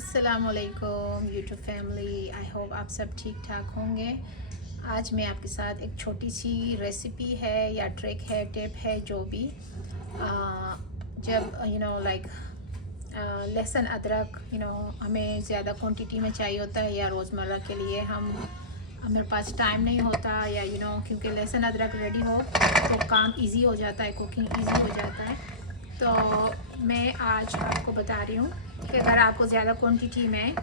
अस्सलामुअलैकुम YouTube family. I hope आप सब ठीक ठाक होंगे। आज मैं आपके साथ एक छोटी सी रेसिपी है या ट्रिक है, टिप है, जो भी जब लहसुन अदरक हमें ज़्यादा क्वांटिटी में चाहिए होता है या रोज़मर्रा के लिए हमारे पास टाइम नहीं होता या क्योंकि लहसुन अदरक रेडी हो तो काम इजी हो जाता है, कुकिंग इजी हो जाता है। तो मैं आज आपको बता रही हूँ कि अगर आपको ज़्यादा क्वांटिटी में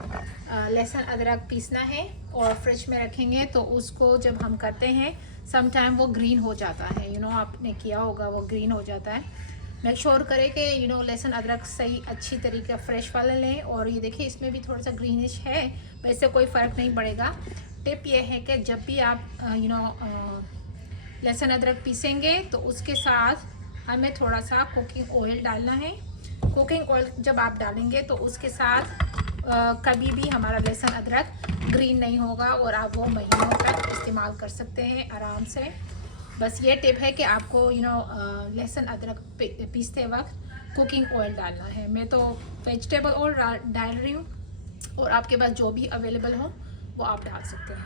लहसुन अदरक पीसना है और फ्रिज में रखेंगे तो उसको जब हम करते हैं सम टाइम वो ग्रीन हो जाता है। आपने किया होगा, वो ग्रीन हो जाता है। मेक श्योर करें कि लहसुन अदरक सही अच्छी तरीके फ्रेश वाला लें। और ये देखिए इसमें भी थोड़ा सा ग्रीनिश है, वैसे कोई फ़र्क नहीं पड़ेगा। टिप ये है कि जब भी आप लहसुन अदरक पीसेंगे तो उसके साथ हमें थोड़ा सा कुकिंग ऑयल डालना है। कुकिंग ऑयल जब आप डालेंगे तो उसके साथ कभी भी हमारा लहसुन अदरक ग्रीन नहीं होगा और आप वो महीनों तक इस्तेमाल कर सकते हैं आराम से। बस ये टिप है कि आपको लहसुन अदरक पीसते वक्त कुकिंग ऑयल डालना है। मैं तो वेजिटेबल ऑयल डाल रही हूँ और आपके पास जो भी अवेलेबल हो वो आप डाल सकते हैं।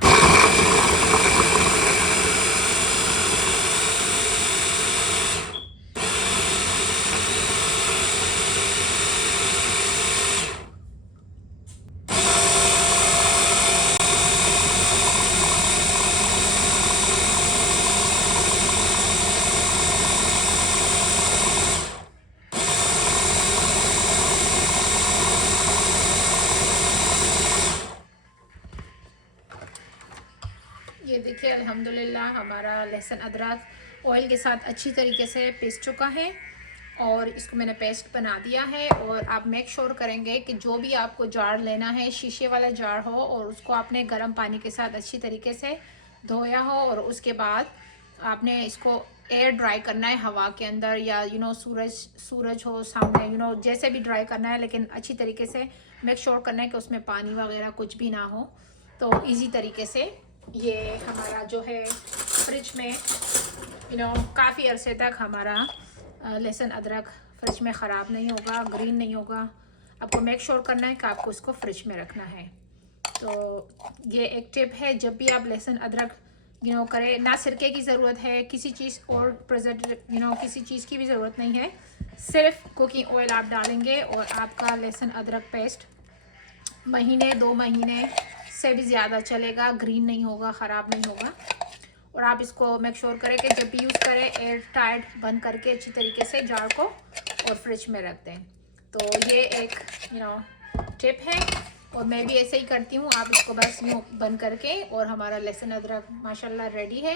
ये देखिए अल्हम्दुलिल्लाह हमारा लहसुन अदरक ऑयल के साथ अच्छी तरीके से पीस चुका है और इसको मैंने पेस्ट बना दिया है। और आप मेक श्योर करेंगे कि जो भी आपको जार लेना है शीशे वाला जार हो और उसको आपने गर्म पानी के साथ अच्छी तरीके से धोया हो और उसके बाद आपने इसको एयर ड्राई करना है हवा के अंदर या सूरज हो सामने, जैसे भी ड्राई करना है, लेकिन अच्छी तरीके से मेक श्योर करना है कि उसमें पानी वगैरह कुछ भी ना हो। तो इजी तरीके से ये हमारा जो है फ्रिज में काफ़ी अरसे तक हमारा लहसुन अदरक फ्रिज में ख़राब नहीं होगा, ग्रीन नहीं होगा। आपको मेक श्योर करना है कि आपको इसको फ्रिज में रखना है। तो ये एक टिप है, जब भी आप लहसुन अदरक करें, ना सिरके की ज़रूरत है, किसी चीज़ और किसी चीज़ की भी ज़रूरत नहीं है। सिर्फ कुकिंग ऑयल आप डालेंगे और आपका लहसुन अदरक पेस्ट महीने 2 महीने से भी ज़्यादा चलेगा, ग्रीन नहीं होगा, ख़राब नहीं होगा। और आप इसको मेक श्योर करें कि जब भी यूज़ करें एयर टाइट बंद करके अच्छी तरीके से जार को और फ्रिज में रख दें। तो ये एक टिप है और मैं भी ऐसे ही करती हूँ। आप इसको बस यूँ बंद करके और हमारा लहसुन अदरक माशाल्लाह रेडी है।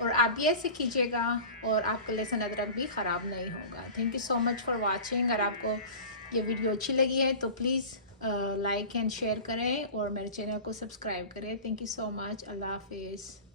और आप भी ऐसे कीजिएगा और आपका लहसुन अदरक भी ख़राब नहीं होगा। Thank you so much for watching. अगर आपको ये वीडियो अच्छी लगी है तो प्लीज़ लाइक एंड शेयर करें और मेरे चैनल को सब्सक्राइब करें। Thank you so much. अल्लाह हाफिज़।